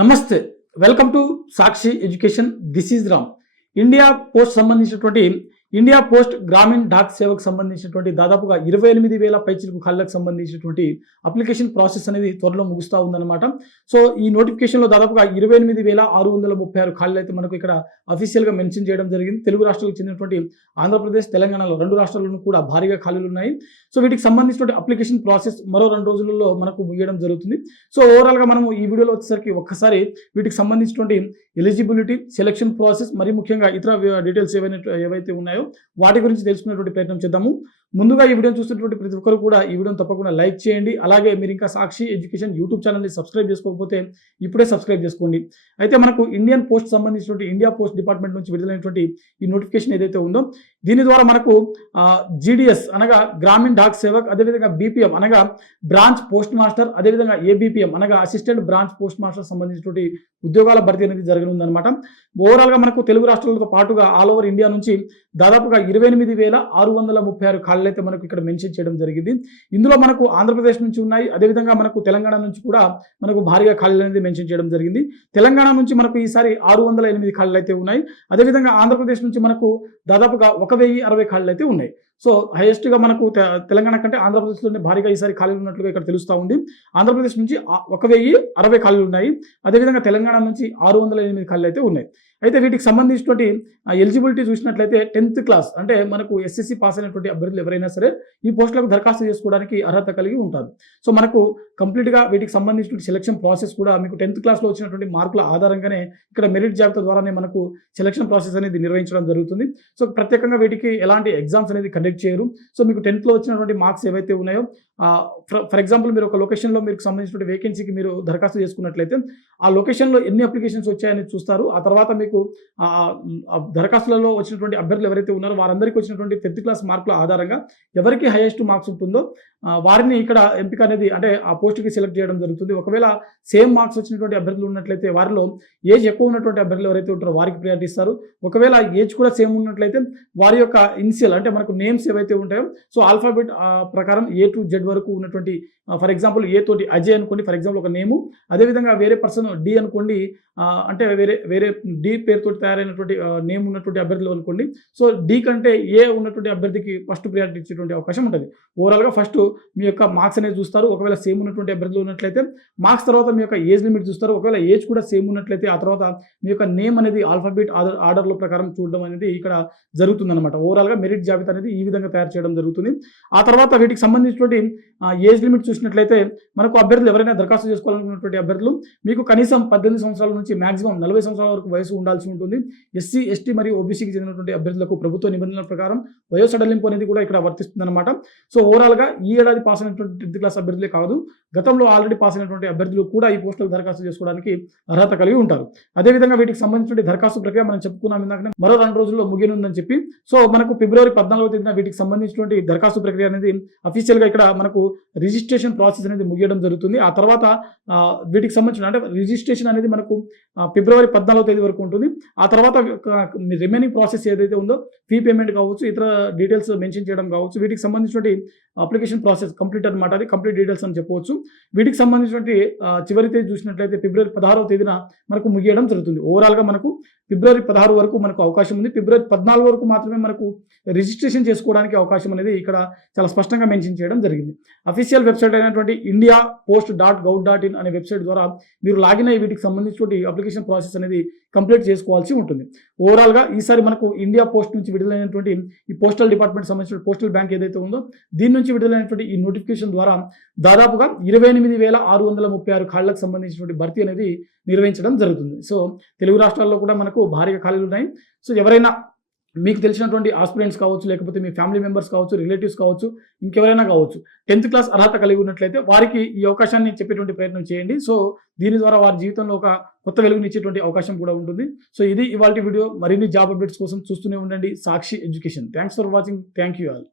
నమస్తే, welcome to Sakshi education. This is Ram. India post సంబంధించినటువంటి India post గ్రామీణ dock సేవకు సంబంధించినటువంటి దాదాపుగా 28,000 పైచిలకు ఖాళీలకు సంబంధించినటువంటి అప్లికేషన్ ప్రాసెస్ అనేది త్వరలో ముగుస్తూ ఉందన్నమాట. సో ఈ నోటిఫికేషన్లో దాదాపుగా 28,636 ఖాళీలు అయితే మనకు ఇక్కడ అఫీషియల్గా మెన్షన్ చేయడం జరిగింది. తెలుగు రాష్ట్రాలకు చెందినటువంటి ఆంధ్రప్రదేశ్, తెలంగాణలో 2 రాష్ట్రాల్లోనూ కూడా భారీగా ఖాళీలు ఉన్నాయి. సో వీటికి సంబంధించినటువంటి అప్లికేషన్ ప్రాసెస్ మరో 2 రోజులలో మనకు ముగియడం జరుగుతుంది. సో ఓవరాల్గా మనము ఈ వీడియోలో వచ్చేసరికి ఒక్కసారి వీటికి సంబంధించినటువంటి ఎలిజిబిలిటీ, సెలక్షన్ ప్రాసెస్, మరి ముఖ్యంగా ఇతర డీటెయిల్స్ ఏవైతే ఉన్నాయో వాటి గురించి తెలుసుకునేటువంటి ప్రయత్నం చేద్దాము. ముందుగా ఈ వీడియోని చూస్తున్నటువంటి ప్రతి ఒక్కరు కూడా ఈ వీడియోని తప్పకుండా లైక్ చేయండి. అలాగే మీరు ఇంకా సాక్షి ఎడ్యుకేషన్ యూట్యూబ్ ఛానల్ని సబ్స్క్రైబ్ చేసుకోకపోతే ఇప్పుడే సబ్స్క్రైబ్ చేసుకోండి. అయితే మనకు ఇండియన్ పోస్ట్ సంబంధించినటువంటి ఇండియా పోస్ట్ డిపార్ట్మెంట్ నుంచి విడుదలైనటువంటి ఈ నోటిఫికేషన్ ఏదైతే ఉందో దీని ద్వారా మనకు జీడిఎస్ అనగా గ్రామీణ డాక్ సేవక్, అదేవిధంగా బీపీఎం అనగా బ్రాంచ్ పోస్ట్ మాస్టర్, అదేవిధంగా ఏబీపీఎం అనగా అసిస్టెంట్ బ్రాంచ్ పోస్ట్ మాస్టర్ సంబంధించినటువంటి ఉద్యోగాల భర్తీ అనేది జరగనుందనమాట. ఓవరాల్గా మనకు తెలుగు రాష్ట్రాలతో పాటుగా ఆల్ ఓవర్ ఇండియా నుంచి దాదాపుగా 28,636 ఖాళీలు అయితే మనకు ఇక్కడ మెన్షన్ చేయడం జరిగింది. ఇందులో మనకు ఆంధ్రప్రదేశ్ నుంచి ఉన్నాయి, అదేవిధంగా మనకు తెలంగాణ నుంచి కూడా మనకు భారీగా ఖాళీలు అనేది మెన్షన్ చేయడం జరిగింది. తెలంగాణ నుంచి మనకు ఈసారి 608 ఖాళీలు అయితే ఉన్నాయి. అదేవిధంగా ఆంధ్రప్రదేశ్ నుంచి మనకు దాదాపుగా 1,060 ఖాళీలు అయితే ఉన్నాయి. సో హైయెస్ట్గా మనకు తెలంగాణ కంటే ఆంధ్రప్రదేశ్లోనే భారీగా ఈసారి ఖాళీలు ఉన్నట్లుగా ఇక్కడ తెలుస్తూ ఉంది. ఆంధ్రప్రదేశ్ నుంచి 1,060 ఖాళీలు ఉన్నాయి. అదేవిధంగా తెలంగాణ నుంచి 608 ఖాళీలు అయితే ఉన్నాయి. అయితే వీటికి సంబంధించినటువంటి ఎలిజిబిలిటీ చూసినట్లయితే 10th క్లాస్ అంటే మనకు ఎస్ఎస్సి పాస్ అయినటువంటి అభ్యర్థులు ఎవరైనా సరే ఈ పోస్టులకు దరఖాస్తు చేసుకోవడానికి అర్హత కలిగి ఉంటారు. సో మనకు కంప్లీట్గా వీటికి సంబంధించిన సెలక్షన్ ప్రాసెస్ కూడా మీకు 10th క్లాస్లో వచ్చినటువంటి మార్కుల ఆధారంగానే ఇక్కడ మెరిట్ జాబితా ద్వారానే మనకు సెలక్షన్ ప్రాసెస్ అనేది నిర్వహించడం జరుగుతుంది. సో ప్రత్యేకంగా వీటికి ఎలాంటి ఎగ్జామ్స్ అనేది కండక్ట్ చేయరు. సో మీకు 10th వచ్చినటువంటి మార్క్స్ ఏవైతే ఉన్నాయో ఫర్ ఎగ్జాంపుల్ మీరు ఒక లొకేషన్లో మీకు సంబంధించిన వేకెన్సీకి మీరు దరఖాస్తు చేసుకున్నట్లయితే ఆ లొకేషన్లో ఎన్ని అప్లికేషన్స్ వచ్చాయని చూస్తారు. ఆ తర్వాత మీకు దరఖాస్తులలో వచ్చినటువంటి అభ్యర్థులు ఎవరైతే ఉన్నారో వారందరికీ వచ్చినటువంటి 10th క్లాస్ మార్కుల ఆధారంగా ఎవరికి హైయెస్ట్ మార్క్స్ ఉంటుందో వారిని ఇక్కడ ఎంపిక అనేది అంటే ఆ పోస్ట్కి సెలెక్ట్ చేయడం జరుగుతుంది. ఒకవేళ సేమ్ మార్క్స్ వచ్చినటువంటి అభ్యర్థులు ఉన్నట్లయితే వారిలో ఏజ్ ఎక్కువ ఉన్నటువంటి అభ్యర్థులు ఎవరైతే ఉంటారో వారికి ప్రియారిటీ ఇస్తారు. ఒకవేళ ఏజ్ కూడా సేమ్ ఉన్నట్లయితే వారి యొక్క ఇనిషియల్ అంటే మనకు నేమ్స్ ఏవైతే ఉంటాయో సో ఆల్ఫాబెట్ ప్రకారం A to Z వరకు ఉన్నటువంటి ఫర్ ఎగ్జాంపుల్ ఏ తోటి అజయ్ అనుకోండి, ఫర్ ఎగ్జాంపుల్ ఒక నేము. అదేవిధంగా వేరే పర్సన్ డి అనుకోండి, అంటే వేరే డి పేరుతో తయారైనటువంటి నేమ్ ఉన్నటువంటి అభ్యర్థులు అనుకోండి. సో డి కంటే ఏ ఉన్నటువంటి అభ్యర్థికి ఫస్ట్ ప్రియారిటీ ఇచ్చేటువంటి అవకాశం ఉంటుంది. ఓవరాల్గా ఫస్ట్ మీ యొక్క మార్క్స్ అనేది చూస్తారు. ఒకవేళ సేమ్ ఉన్నటువంటి అభ్యర్థులు ఉన్నట్లయితే మార్క్స్ తర్వాత మీ యొక్క ఏజ్ లిమిట్ చూస్తారు. ఒకవేళ ఏజ్ కూడా సేమ్ ఉన్నట్లయితే ఆ తర్వాత మీ యొక్క నేమ్ అనేది ఆల్ఫాబెట్ ఆర్డర్లో ప్రకారం చూడడం అనేది ఇక్కడ జరుగుతుందన్నమాట. ఓవరాల్గా మెరిట్ జాబితా అనేది ఈ విధంగా తయారు చేయడం జరుగుతుంది. ఆ తర్వాత వీటికి సంబంధించినటువంటి ఏజ్ లిమిట్ చూసినట్లయితే మనకు అభ్యర్థులు ఎవరైనా దరఖాస్తు చేసుకోవాలనుకున్నటువంటి అభ్యర్థులు మీకు కనీసం 18 సంవత్సరాల నుంచి మాక్సిమం 40 సంవత్సరాల వరకు వయసు ఉండాల్సి ఉంటుంది. ఎస్సీ, ఎస్టీ మరియు ఓబీసీకి చెందినటువంటి అభ్యర్థులకు ప్రభుత్వ నిబంధనల ప్రకారం వయో సడలింపు అనేది కూడా ఇక్కడ వర్తిస్తుందన్నమాట. సో ఓవరాల్గా ఈ ఏడాది పాస్ అయినటువంటి 10th క్లాస్ అభ్యర్థులే కాదు, గతంలో ఆల్రెడీ పాస్ అయినటువంటి అభ్యర్థులు కూడా ఈ పోస్టులకు దరఖాస్తు చేసుకోవడానికి అర్హత కలిగి ఉంటారు. అదేవిధంగా వీటికి సంబంధించిన దరఖాస్తు ప్రక్రియ మనం చెప్పుకున్నాం ఇందాక మరో 2 రోజుల్లో ముగియనుందని చెప్పి. సో మనకు ఫిబ్రవరి 14వ తేదీన వీటికి సంబంధించినటువంటి దరఖాస్తు ప్రక్రియ అనేది అఫీషియల్గా ఇక్కడ మనకు రిజిస్ట్రేషన్ ప్రాసెస్ అనేది ముగియడం జరుగుతుంది. ఆ తర్వాత వీటికి సంబంధించిన అంటే రిజిస్ట్రేషన్ అనేది మనకు ఫిబ్రవరి 14వ తేదీ వరకు ఉంటుంది. ఆ తర్వాత రిమైనింగ్ ప్రాసెస్ ఏదైతే ఉందో ఫీ పేమెంట్ కావచ్చు, ఇతర డీటెయిల్స్ మెన్షన్ చేయడం కావచ్చు, వీటికి సంబంధించినటువంటి అప్లికేషన్ ప్రాసెస్ కంప్లీట్ అనమాట. అది కంప్లీట్ డీటెయిల్స్ అని చెప్పవచ్చు. వీటికి సంబంధించినటువంటి చివరి తేదీ చూసినట్లయితే ఫిబ్రవరి 16వ తేదీన మనకు ముగియడం జరుగుతుంది. ఓవరాల్గా మనకు ఫిబ్రవరి 16 వరకు మనకు అవకాశం ఉంది. ఫిబ్రవరి 14 వరకు మాత్రమే మనకు రిజిస్ట్రేషన్ చేసుకోవడానికి అవకాశం అనేది ఇక్కడ చాలా స్పష్టంగా మెన్షన్ చేయడం జరిగింది. అఫీషియల్ వెబ్సైట్ అయినటువంటి indiapost.gov.in అనే వెబ్సైట్ ద్వారా మీరు లాగిన్ అయ్యి వీటికి సంబంధించినటువంటి అప్లికేషన్ ప్రాసెస్ అనేది కంప్లీట్ చేసుకోవాల్సి ఉంటుంది. ఓవరాల్గా ఈసారి మనకు ఇండియా పోస్ట్ నుంచి విడుదలైనటువంటి ఈ పోస్టల్ డిపార్ట్మెంట్ సంబంధించిన పోస్టల్ బ్యాంక్ ఏదైతే ఉందో దీని నుంచి విడుదలైనటువంటి ఈ నోటిఫికేషన్ ద్వారా దాదాపుగా 28,636 ఖాళీలకు సంబంధించినటువంటి భర్తీ అనేది నిర్వహించడం జరుగుతుంది. సో తెలుగు రాష్ట్రాల్లో కూడా మనకు భారీగా ఖాళీలు ఉన్నాయి. సో ఎవరైనా మీకు తెలిసినటువంటి ఆస్పిరెంట్స్ కావచ్చు, లేకపోతే మీ ఫ్యామిలీ మెంబర్స్ కావచ్చు, రిలేటివ్స్ కావచ్చు, ఇంకెవరైనా కావచ్చు 10th క్లాస్ అర్హత కలిగి ఉన్నట్లయితే వారికి ఈ అవకాశాన్ని చెప్పేటువంటి ప్రయత్నం చేయండి. సో దీని ద్వారా వారి జీవితంలో ఒక కొత్త వెలుగునిచ్చేటువంటి అవకాశం కూడా ఉంటుంది. సో ఇది ఇవాల్టి వీడియో. మరిన్ని జాబ్ అప్డేట్స్ కోసం చూస్తూనే ఉండండి Sakshi education. Thanks for watching. Thank you all.